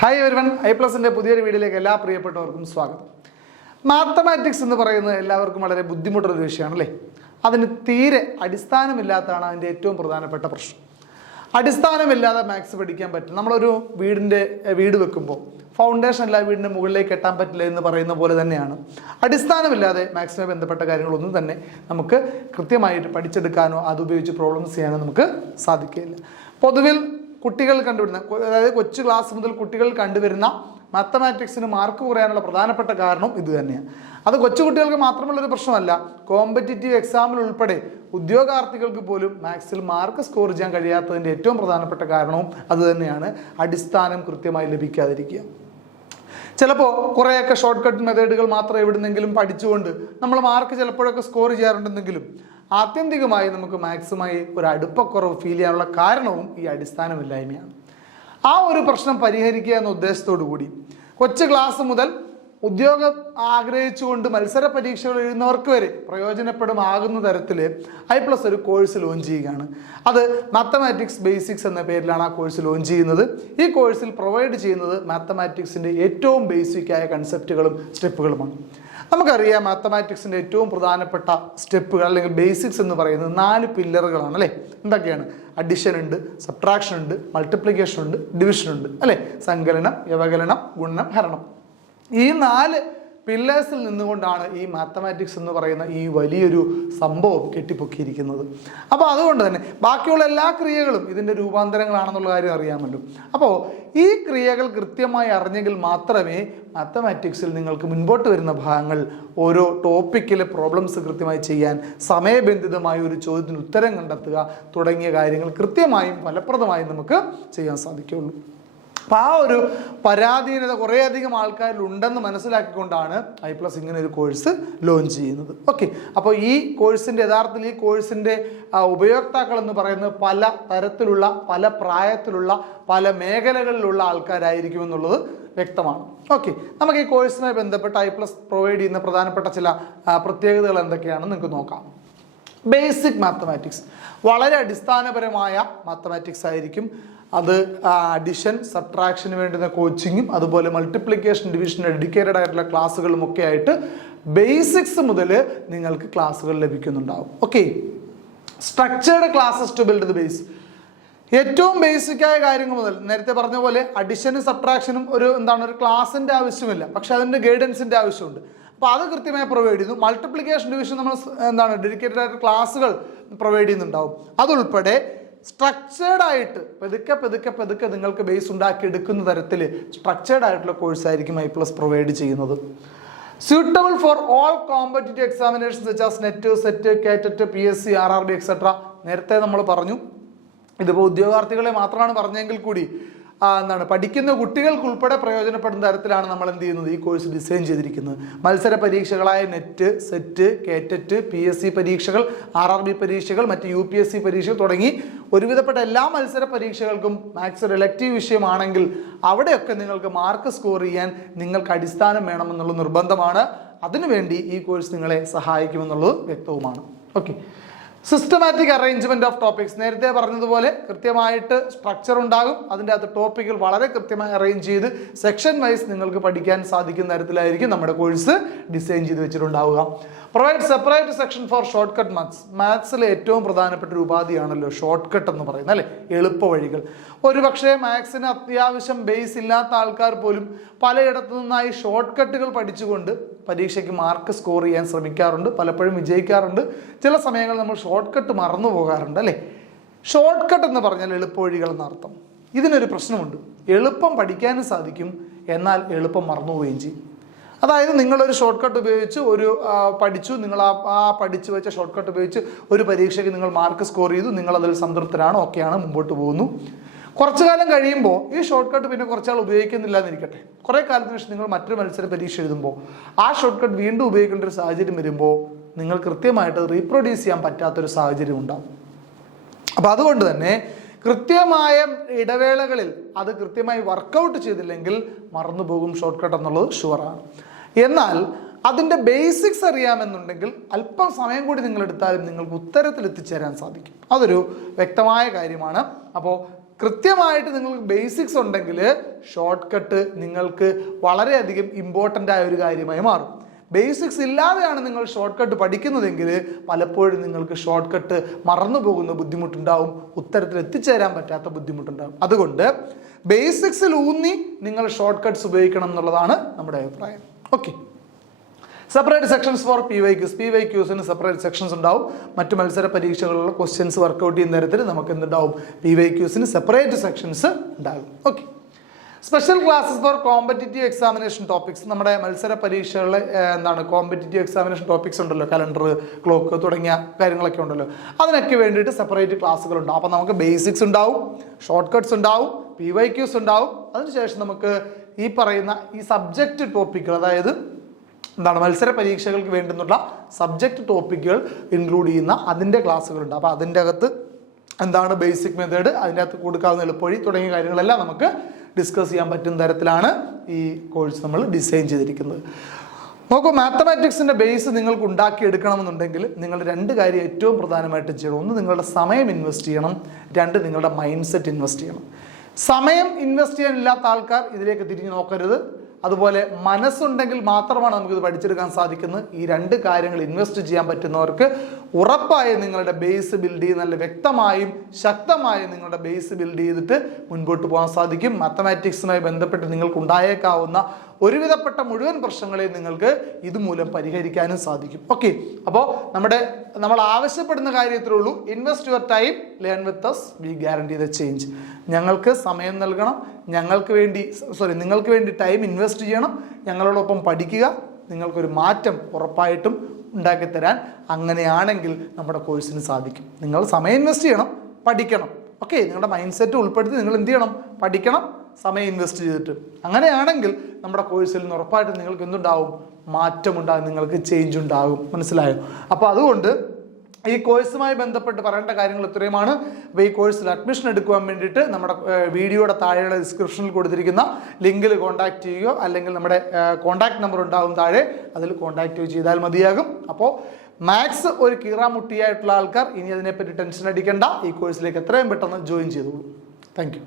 Hi everyone, ഐപ്ലസിൻ്റെ പുതിയൊരു വീഡിയോയിലേക്ക് എല്ലാ പ്രിയപ്പെട്ടവർക്കും സ്വാഗതം. മാത്തമാറ്റിക്സ് എന്ന് പറയുന്നത് എല്ലാവർക്കും വളരെ ബുദ്ധിമുട്ടുള്ളൊരു വിഷയമാണല്ലേ. അതിന് തീരെ അടിസ്ഥാനമില്ലാത്തതാണ് അതിൻ്റെ ഏറ്റവും പ്രധാനപ്പെട്ട പ്രശ്നം. അടിസ്ഥാനമില്ലാതെ മാത്സ് പഠിക്കാൻ പറ്റും. നമ്മളൊരു വീട് വെക്കുമ്പോൾ ഫൗണ്ടേഷൻ അല്ല വീടിൻ്റെ മുകളിലേക്ക് കെട്ടാൻ പറ്റില്ല എന്ന് പറയുന്ന പോലെ തന്നെയാണ് അടിസ്ഥാനമില്ലാതെ മാത്സുമായി ബന്ധപ്പെട്ട കാര്യങ്ങളൊന്നും തന്നെ നമുക്ക് കൃത്യമായിട്ട് പഠിച്ചെടുക്കാനോ അതുപയോഗിച്ച് പ്രോബ്ലംസ് ചെയ്യാനോ നമുക്ക് സാധിക്കില്ല. പൊതുവിൽ കുട്ടികൾ കണ്ടുവരുന്ന, അതായത് കൊച്ചു ക്ലാസ് മുതൽ കുട്ടികൾ കണ്ടുവരുന്ന മാത്തമാറ്റിക്സിന് മാർക്ക് കുറയാനുള്ള പ്രധാനപ്പെട്ട കാരണം ഇത് തന്നെയാണ്. അത് കൊച്ചു കുട്ടികൾക്ക് മാത്രമുള്ളൊരു പ്രശ്നമല്ല, കോമ്പറ്റിറ്റീവ് എക്സാമിൽ ഉൾപ്പെടെ ഉദ്യോഗാർത്ഥികൾക്ക് പോലും മാത്സിൽ മാർക്ക് സ്കോർ ചെയ്യാൻ കഴിയാത്തതിൻ്റെ ഏറ്റവും പ്രധാനപ്പെട്ട കാരണവും അതുതന്നെയാണ്, അടിസ്ഥാനം കൃത്യമായി ലഭിക്കാതിരിക്കുക. ചിലപ്പോൾ കുറേയൊക്കെ ഷോർട്ട് കട്ട് മെത്തേഡുകൾ മാത്രം എവിടുന്നെങ്കിലും പഠിച്ചുകൊണ്ട് നമ്മൾ മാർക്ക് ചിലപ്പോഴൊക്കെ സ്കോർ ചെയ്യാറുണ്ടെങ്കിലും ആത്യന്തികമായി നമുക്ക് മാത്സുമായി ഒരു അടുപ്പക്കുറവ് ഫീൽ ചെയ്യാനുള്ള കാരണവും ഈ അടിസ്ഥാനമില്ലായ്മയാണ്. ആ ഒരു പ്രശ്നം പരിഹരിക്കുക എന്ന ഉദ്ദേശത്തോടു കൂടി കൊച്ചു ക്ലാസ് മുതൽ ഉദ്യോഗം ആഗ്രഹിച്ചുകൊണ്ട് മത്സര പരീക്ഷകൾ എഴുതുന്നവർക്ക് വരെ പ്രയോജനപ്പെടുമാകുന്ന തരത്തിൽ ഐപ്ലസ് ഒരു കോഴ്സ് ലോഞ്ച് ചെയ്യുകയാണ്. അത് മാത്തമാറ്റിക്സ് ബേസിക്സ് എന്ന പേരിലാണ് ആ കോഴ്സ് ലോഞ്ച് ചെയ്യുന്നത്. ഈ കോഴ്സിൽ പ്രൊവൈഡ് ചെയ്യുന്നത് മാത്തമാറ്റിക്സിൻ്റെ ഏറ്റവും ബേസിക്കായ കൺസെപ്റ്റുകളും സ്റ്റെപ്പുകളുമാണ്. നമുക്കറിയാം, മാത്തമാറ്റിക്സിൻ്റെ ഏറ്റവും പ്രധാനപ്പെട്ട സ്റ്റെപ്പുകൾ അല്ലെങ്കിൽ ബേസിക്സ് എന്ന് പറയുന്നത് 4 പില്ലറുകളാണ് അല്ലേ. എന്തൊക്കെയാണ്? അഡിഷൻ ഉണ്ട്, സബ്ട്രാക്ഷൻ ഉണ്ട്, മൾട്ടിപ്ലിക്കേഷൻ ഉണ്ട്, ഡിവിഷൻ ഉണ്ട് അല്ലേ. സങ്കലനം, വ്യവകലനം, ഗുണനം, ഹരണം. ഈ 4 പില്ലേഴ്സിൽ നിന്നുകൊണ്ടാണ് ഈ മാത്തമാറ്റിക്സ് എന്ന് പറയുന്ന ഈ വലിയൊരു സംഭവം കെട്ടിപ്പൊക്കിയിരിക്കുന്നത്. അപ്പോൾ അതുകൊണ്ട് തന്നെ ബാക്കിയുള്ള എല്ലാ ക്രിയകളും ഇതിൻ്റെ രൂപാന്തരങ്ങളാണെന്നുള്ള കാര്യം അറിയാമല്ലോ. അപ്പോൾ ഈ ക്രിയകൾ കൃത്യമായി അറിഞ്ഞെങ്കിൽ മാത്രമേ മാത്തമാറ്റിക്സിൽ നിങ്ങൾക്ക് മുൻപോട്ട് വരുന്ന ഭാഗങ്ങൾ, ഓരോ ടോപ്പിക്കിലെ പ്രോബ്ലംസ് കൃത്യമായി ചെയ്യാൻ, സമയബന്ധിതമായ ഒരു ചോദ്യത്തിന് ഉത്തരം കണ്ടെത്തുക തുടങ്ങിയ കാര്യങ്ങൾ കൃത്യമായും ഫലപ്രദമായും നമുക്ക് ചെയ്യാൻ സാധിക്കുകയുള്ളൂ. അപ്പോൾ ആ ഒരു പരാധീനത കുറേയധികം ആൾക്കാരിൽ ഉണ്ടെന്ന് മനസ്സിലാക്കിക്കൊണ്ടാണ് ഐപ്ലസ് ഇങ്ങനെ ഒരു കോഴ്സ് ലോഞ്ച് ചെയ്യുന്നത്. ഓക്കെ, അപ്പോൾ ഈ കോഴ്സിൻ്റെ യഥാർത്ഥത്തിൽ ഈ കോഴ്സിൻ്റെ ഉപയോക്താക്കൾ എന്ന് പറയുന്നത് പല തരത്തിലുള്ള, പല പ്രായത്തിലുള്ള, പല മേഖലകളിലുള്ള ആൾക്കാരായിരിക്കുമെന്നുള്ളത് വ്യക്തമാണ്. ഓക്കെ, നമുക്ക് ഈ കോഴ്സുമായി ബന്ധപ്പെട്ട് ഐപ്ലസ് പ്രൊവൈഡ് ചെയ്യുന്ന പ്രധാനപ്പെട്ട ചില പ്രത്യേകതകൾ എന്തൊക്കെയാണെന്ന് നിങ്ങൾക്ക് നോക്കാം. ബേസിക് മാത്തമാറ്റിക്സ്, വളരെ അടിസ്ഥാനപരമായ മാത്തമാറ്റിക്സ് ആയിരിക്കും. അത് അഡിഷൻ, സബ്ട്രാക്ഷന് വേണ്ടുന്ന കോച്ചിങ്ങും അതുപോലെ മൾട്ടിപ്ലിക്കേഷൻ, ഡിവിഷൻ ഡെഡിക്കേറ്റഡ് ആയിട്ടുള്ള ക്ലാസ്സുകളും ഒക്കെ ആയിട്ട് ബേസിക്സ് മുതൽ നിങ്ങൾക്ക് ക്ലാസ്സുകൾ ലഭിക്കുന്നുണ്ടാവും. Okay, structured classes to build the base. ഏറ്റവും ബേസിക്കായ കാര്യങ്ങൾ മുതൽ, നേരത്തെ പറഞ്ഞ പോലെ അഡിഷനും സബ്ട്രാക്ഷനും ഒരു ക്ലാസിൻ്റെ ആവശ്യമില്ല, പക്ഷെ അതിൻ്റെ ഗൈഡൻസിൻ്റെ ആവശ്യമുണ്ട്. അപ്പോൾ അത് കൃത്യമായി പ്രൊവൈഡ് ചെയ്യുന്നു. മൾട്ടിപ്ലിക്കേഷൻ, ഡിവിഷൻ നമ്മൾ ഡെഡിക്കേറ്റഡ് ആയിട്ട് ക്ലാസ്സുകൾ പ്രൊവൈഡ് ചെയ്യുന്നുണ്ടാവും. അതുൾപ്പെടെ സ്ട്രക്ചേർഡ് ആയിട്ട് പതുക്കെ നിങ്ങൾക്ക് ബേസ് ഉണ്ടാക്കി എടുക്കുന്ന തരത്തിൽ സ്ട്രക്ചേർഡ് ആയിട്ടുള്ള കോഴ്സായിരിക്കും ഐപ്ലസ് പ്രൊവൈഡ് ചെയ്യുന്നത്. Suitable for all competitive examinations such as NET, SET, KTET, PSC, RRB etcetera. നേരത്തെ നമ്മൾ പറഞ്ഞു, ഇതിപ്പോൾ ഉദ്യോഗാർത്ഥികളെ മാത്രമാണ് പറഞ്ഞെങ്കിൽ കൂടി പഠിക്കുന്ന കുട്ടികൾക്ക് ഉൾപ്പെടെ പ്രയോജനപ്പെടുന്ന തരത്തിലാണ് നമ്മൾ എന്ത് ചെയ്യുന്നത്, ഈ കോഴ്സ് ഡിസൈൻ ചെയ്തിരിക്കുന്നത്. മത്സര പരീക്ഷകളായ നെറ്റ്, സെറ്റ്, കേറ്ററ്റ്, PSC പരീക്ഷകൾ, RRB പരീക്ഷകൾ, മറ്റ് UPSC പരീക്ഷകൾ തുടങ്ങി ഒരുവിധപ്പെട്ട എല്ലാ മത്സര പരീക്ഷകൾക്കും മാത്സ് റിലക്റ്റീവ് വിഷയമാണെങ്കിൽ അവിടെയൊക്കെ നിങ്ങൾക്ക് മാർക്ക് സ്കോർ ചെയ്യാൻ നിങ്ങൾക്ക് അടിസ്ഥാനം വേണമെന്നുള്ള നിർബന്ധമാണ്. അതിനുവേണ്ടി ഈ കോഴ്സ് നിങ്ങളെ സഹായിക്കുമെന്നുള്ളത് വ്യക്തവുമാണ്. Okay, systematic arrangement of topics. നേരത്തെ പറഞ്ഞതുപോലെ കൃത്യമായിട്ട് സ്ട്രക്ചർ ഉണ്ടാകും. അതിൻ്റെ അകത്ത് ടോപ്പിക്കുകൾ വളരെ കൃത്യമായി അറേഞ്ച് ചെയ്ത് സെക്ഷൻ വൈസ് നിങ്ങൾക്ക് പഠിക്കാൻ സാധിക്കുന്ന തരത്തിലായിരിക്കും നമ്മുടെ കോഴ്സ് ഡിസൈൻ ചെയ്ത് വെച്ചിട്ടുണ്ടാവുക. Provide separate section for shortcut maths. മാത്സിലെ ഏറ്റവും പ്രധാനപ്പെട്ട ഒരു ഉപാധിയാണല്ലോ ഷോർട്ട് കട്ട് എന്ന് പറയുന്നത് അല്ലേ, എളുപ്പ വഴികൾ. ഒരുപക്ഷെ മാത്സിന് അത്യാവശ്യം ബേസ് ഇല്ലാത്ത ആൾക്കാർ പോലും പലയിടത്തു നിന്നായി ഷോർട്ട് കട്ടുകൾ പഠിച്ചുകൊണ്ട് പരീക്ഷയ്ക്ക് മാർക്ക് സ്കോർ ചെയ്യാൻ ശ്രമിക്കാറുണ്ട്, പലപ്പോഴും വിജയിക്കാറുണ്ട്. ചില സമയങ്ങളിൽ നമ്മൾ ഷോർട്ട് കട്ട് മറന്നു പോകാറുണ്ട് അല്ലേ. ഷോർട്ട് കട്ട് എന്ന് പറഞ്ഞാൽ എളുപ്പവഴികൾ എന്നർത്ഥം. ഇതിനൊരു പ്രശ്നമുണ്ട്, എളുപ്പം പഠിക്കാനും സാധിക്കും, എന്നാൽ എളുപ്പം മറന്നുപോവുകയും ചെയ്യും. അതായത് നിങ്ങളൊരു ഷോർട്ട് കട്ട് ഉപയോഗിച്ച് പഠിച്ചു, നിങ്ങൾ ആ പഠിച്ചു വെച്ച ഷോർട്ട് കട്ട് ഉപയോഗിച്ച് ഒരു പരീക്ഷയ്ക്ക് നിങ്ങൾ മാർക്ക് സ്കോർ ചെയ്തു, നിങ്ങളതിൽ സംതൃപ്തരാണ്, ഓക്കെയാണ്, മുമ്പോട്ട് പോകുന്നു. കുറച്ചു കാലം കഴിയുമ്പോൾ ഈ ഷോർട്ട് കട്ട് പിന്നെ കുറച്ചാൾ ഉപയോഗിക്കുന്നില്ല എന്നിരിക്കട്ടെ, കുറേ കാലത്തിന് ശേഷം നിങ്ങൾ മറ്റൊരു മത്സര പരീക്ഷ എഴുതുമ്പോൾ ആ ഷോർട്ട് കട്ട് വീണ്ടും ഉപയോഗിക്കേണ്ട ഒരു സാഹചര്യം വരുമ്പോൾ നിങ്ങൾ കൃത്യമായിട്ട് റീപ്രൊഡ്യൂസ് ചെയ്യാൻ പറ്റാത്തൊരു സാഹചര്യം ഉണ്ടാവും. അപ്പോൾ അതുകൊണ്ട് തന്നെ കൃത്യമായ ഇടവേളകളിൽ അത് കൃത്യമായി വർക്കൗട്ട് ചെയ്തില്ലെങ്കിൽ മറന്നുപോകും ഷോർട്ട് കട്ട് എന്നുള്ളത് ഷുവറാണ്. എന്നാൽ അതിൻ്റെ ബേസിക്സ് അറിയാമെന്നുണ്ടെങ്കിൽ അല്പം സമയം കൂടി നിങ്ങൾ എടുത്താലും നിങ്ങൾക്ക് ഉത്തരത്തിൽ എത്തിച്ചേരാൻ സാധിക്കും. അതൊരു വ്യക്തമായ കാര്യമാണ്. അപ്പോൾ കൃത്യമായിട്ട് നിങ്ങൾക്ക് ബേസിക്സ് ഉണ്ടെങ്കിൽ ഷോർട്ട് കട്ട് നിങ്ങൾക്ക് വളരെയധികം ഇമ്പോർട്ടൻ്റ് ആയ ഒരു കാര്യമായി മാറും. ബേസിക്സ് ഇല്ലാതെയാണ് നിങ്ങൾ ഷോർട്ട് കട്ട് പഠിക്കുന്നതെങ്കിൽ പലപ്പോഴും നിങ്ങൾക്ക് ഷോർട്ട് കട്ട് മറന്നു പോകുന്ന ബുദ്ധിമുട്ടുണ്ടാവും, ഉത്തരത്തിൽ എത്തിച്ചേരാൻ പറ്റാത്ത ബുദ്ധിമുട്ടുണ്ടാവും. അതുകൊണ്ട് ബേസിക്സിൽ ഊന്നി നിങ്ങൾ ഷോർട്ട് കട്ട്സ് ഉപയോഗിക്കണം എന്നുള്ളതാണ് നമ്മുടെ അഭിപ്രായം. Okay, separate sections for PYQs separate sections ഉണ്ടാവും. മറ്റു മത്സര പരീക്ഷകളിലുള്ള ക്വസ്റ്റ്യൻസ് വർക്കൗട്ട് ചെയ്യുന്ന തരത്തിൽ നമുക്ക് എന്തുണ്ടാവും, PYQs സെപ്പറേറ്റ് സെക്ഷൻസ് ഉണ്ടാകും. Okay, special classes four competitive examination topics. നമ്മുടെ മത്സര പരീക്ഷകളിലെ കോമ്പറ്റിറ്റീവ് എക്സാമിനേഷൻ ടോപ്പിക്സ് ഉണ്ടല്ലോ, കലണ്ടർ, ക്ലോക്ക് തുടങ്ങിയ കാര്യങ്ങളൊക്കെ ഉണ്ടല്ലോ, അതിനൊക്കെ വേണ്ടിയിട്ട് സെപ്പറേറ്റ് ക്ലാസ്സുകൾ ഉണ്ടാവും. അപ്പോൾ നമുക്ക് ബേസിക്സ് ഉണ്ടാവും, ഷോർട്ട് കട്ട്സ് ഉണ്ടാവും, PYQs ഉണ്ടാവും. അതിനുശേഷം നമുക്ക് ഈ പറയുന്ന ഈ സബ്ജക്റ്റ് ടോപ്പിക്കുകൾ, അതായത് മത്സര പരീക്ഷകൾക്ക് വേണ്ടുന്നുള്ള സബ്ജക്റ്റ് ടോപ്പിക്കുകൾ ഇൻക്ലൂഡ് ചെയ്യുന്ന അതിൻ്റെ ക്ലാസ്സുകളുണ്ട്. അപ്പോൾ അതിൻ്റെ അകത്ത് ബേസിക് മെത്തേഡ്, അതിൻ്റെ അകത്ത് കൊടുക്കാവുന്ന എളുപ്പവഴി തുടങ്ങിയ കാര്യങ്ങളെല്ലാം നമുക്ക് ഡിസ്കസ് ചെയ്യാൻ പറ്റുന്ന തരത്തിലാണ് ഈ കോഴ്സ് നമ്മൾ ഡിസൈൻ ചെയ്തിരിക്കുന്നത്. നോക്കൂ, മാത്തമാറ്റിക്സിൻ്റെ ബേസ് നിങ്ങൾക്ക് ഉണ്ടാക്കിയെടുക്കണമെന്നുണ്ടെങ്കിൽ നിങ്ങൾ 2 കാര്യം ഏറ്റവും പ്രധാനമായിട്ട് ചെയ്യണം. ഒന്ന്, നിങ്ങളുടെ സമയം ഇൻവെസ്റ്റ് ചെയ്യണം. 2, നിങ്ങളുടെ മൈൻഡ് സെറ്റ് ഇൻവെസ്റ്റ് ചെയ്യണം. സമയം ഇൻവെസ്റ്റ് ചെയ്യാനില്ലാത്ത ആൾക്കാർ ഇതിലേക്ക് തിരിഞ്ഞു നോക്കരുത്. അതുപോലെ മനസ്സുണ്ടെങ്കിൽ മാത്രമാണ് നമുക്കിത് പഠിച്ചെടുക്കാൻ സാധിക്കുന്നത്. ഈ 2 കാര്യങ്ങൾ ഇൻവെസ്റ്റ് ചെയ്യാൻ പറ്റുന്നവർക്ക് ഉറപ്പായും നിങ്ങളുടെ ബേസ് ബിൽഡ് ചെയ്ത് നല്ല വ്യക്തമായും ശക്തമായും നിങ്ങളുടെ ബേസ് ബിൽഡ് ചെയ്തിട്ട് മുൻപോട്ട് പോകാൻ സാധിക്കും. മാത്തമാറ്റിക്സുമായി ബന്ധപ്പെട്ട് നിങ്ങൾക്ക് ഉണ്ടായേക്കാവുന്ന ഒരുവിധപ്പെട്ട മുഴുവൻ പ്രശ്നങ്ങളെയും നിങ്ങൾക്ക് ഇതുമൂലം പരിഹരിക്കാനും സാധിക്കും. ഓക്കെ, അപ്പോൾ നമ്മൾ ആവശ്യപ്പെടുന്ന കാര്യത്തിലേ ഉള്ളൂ, invest your time, learn with us, V guarantee the change. ഞങ്ങൾക്ക് സമയം നൽകണം, നിങ്ങൾക്ക് വേണ്ടി ടൈം ഇൻവെസ്റ്റ് ചെയ്യണം, ഞങ്ങളോടൊപ്പം പഠിക്കുക, നിങ്ങൾക്കൊരു മാറ്റം ഉറപ്പായിട്ടും ഉണ്ടാക്കിത്തരാൻ അങ്ങനെയാണെങ്കിൽ നമ്മുടെ കോഴ്സിന് സാധിക്കും. നിങ്ങൾ സമയം ഇൻവെസ്റ്റ് ചെയ്യണം, പഠിക്കണം. ഓക്കെ, നിങ്ങളുടെ മൈൻഡ് സെറ്റ് ഉൾപ്പെടുത്തി നിങ്ങൾ എന്ത് ചെയ്യണം, പഠിക്കണം, സമയം ഇൻവെസ്റ്റ് ചെയ്തിട്ട്. അങ്ങനെയാണെങ്കിൽ നമ്മുടെ കോഴ്സിൽ നിന്ന് ഉറപ്പായിട്ടും നിങ്ങൾക്ക് എന്തുണ്ടാവും, മാറ്റമുണ്ടാകും, നിങ്ങൾക്ക് ചേഞ്ച് ഉണ്ടാകും. മനസ്സിലായോ? അപ്പോൾ അതുകൊണ്ട് ഈ കോഴ്സുമായി ബന്ധപ്പെട്ട് പറയേണ്ട കാര്യങ്ങൾ ഇത്രയുമാണ്. അപ്പോൾ ഈ കോഴ്സിൽ അഡ്മിഷൻ എടുക്കുവാൻ വേണ്ടിയിട്ട് നമ്മുടെ വീഡിയോയുടെ താഴെയുള്ള ഡിസ്ക്രിപ്ഷനിൽ കൊടുത്തിരിക്കുന്ന ലിങ്കിൽ കോൺടാക്ട് ചെയ്യുകയോ അല്ലെങ്കിൽ നമ്മുടെ കോൺടാക്ട് നമ്പർ ഉണ്ടാകും താഴെ, അതിൽ കോൺടാക്ട് ചെയ്താൽ മതിയാകും. അപ്പോൾ മാത്സ് ഒരു കീറാമുട്ടിയായിട്ടുള്ള ആൾക്കാർ ഇനി അതിനെപ്പറ്റി ടെൻഷൻ അടിക്കേണ്ട, ഈ കോഴ്സിലേക്ക് എത്രയും പെട്ടെന്ന് ജോയിൻ ചെയ്തോളൂ. Thank you.